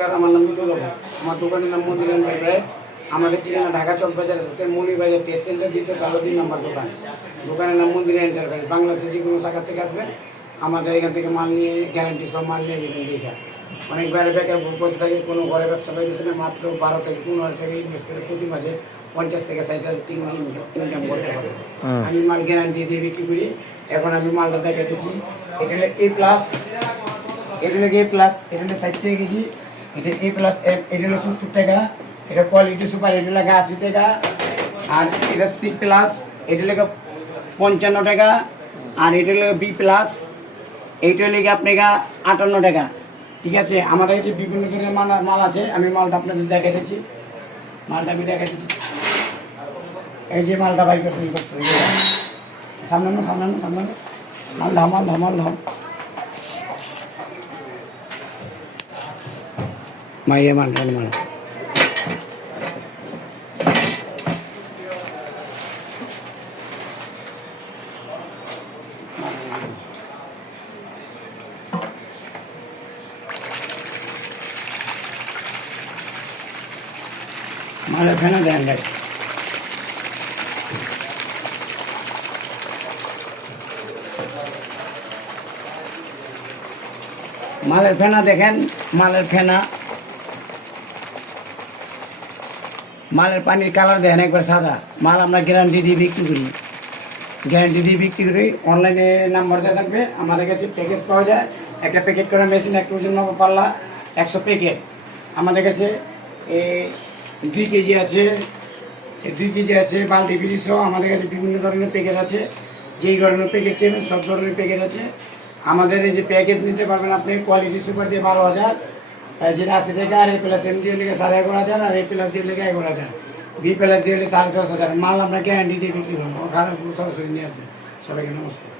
নমস্কার, আমার নাম মিতুল বাবু। আমার দোকানের নাম মন্দির এন্টারপ্রাইজ। আমাদের ঠিকানা ঢাকা চকবাজার সাথে মৌলিবাজার টেস্ট সেন্টার 2 নম্বর দোকান। দোকানের নাম মন্দির এন্টারপ্রাইজ। বাংলাদেশের যে কোনো শাখা থেকে আসবেন, আমাদের এখান থেকে মাল নিয়ে গ্যারান্টি সব মাল নিয়ে যাবেন। দেখা অনেক বাইরে বেকার বসে থাকে, কোনো ঘরে ব্যবসা পাইতেছে না। মাত্র 12 থেকে 15 টাকা ইনভেস্ট করে প্রতি মাসে 50 থেকে 60,000 ইনকাম করতে পারে। আমি মাল গ্যারান্টি দিয়ে বিক্রি করি। এখন আমি মালটা দেখাতেছি। এটা হলো A+, এটা হলো A+, এটা হলো 60 টাকা কেজি, এটা A+, এটা হলো 70 টাকা, এটা কোয়ালিটি সুপার, এটা হলো 80 টাকা, আর এটা C+, এটা হলো 55 টাকা, আর এটা হলো B+, এইটা হলো আপনার 58 টাকা। ঠিক আছে, আমাদের কাছে বিভিন্ন ধরনের মাল আছে। আমি মালটা আপনাদের দেখাতেছি। মালটা আমি দেখাতেছি। এই যে মালটা বাইক করতে সামনে মাল ধাম মাইয়ে মাল মালের ফেনা দেন দেখ। মালের ফেনা দেখেন, মালের ফেনা, মালের পানির কালার দেখেন একবার সাদা। মাল আমরা গ্যারান্টি দিয়ে বিক্রি করি। অনলাইনে নাম্বার দেওয়া থাকবে। আমাদের কাছে প্যাকেজ পাওয়া যায়। একটা প্যাকেট করা মেশিন, একটা ওজন মাপা পাল্লা, 100 প্যাকেট। আমাদের কাছে 2 কেজি আছে, 2 কেজি আছে, বালতি ফ্রিজ সহ আমাদের কাছে বিভিন্ন ধরনের প্যাকেট আছে। যেই ধরনের প্যাকেট চাইবেন সব ধরনের প্যাকেট আছে। আমাদের এই যে প্যাকেজ নিতে পারবেন আপনি কোয়ালিটি সুপার দিয়ে 12,000, যেটা 80 টাকা, আর A+M দিয়ে লেগে 11,500, আর A+ দিয়ে লেগে 11,000, B+ দিয়ে হলে 10,500। মাল আমরা গ্যারান্টি দিয়ে বিক্রি করবো। ওখানে সরাসরি নিয়ে আসবেন। সবাইকে নমস্কার।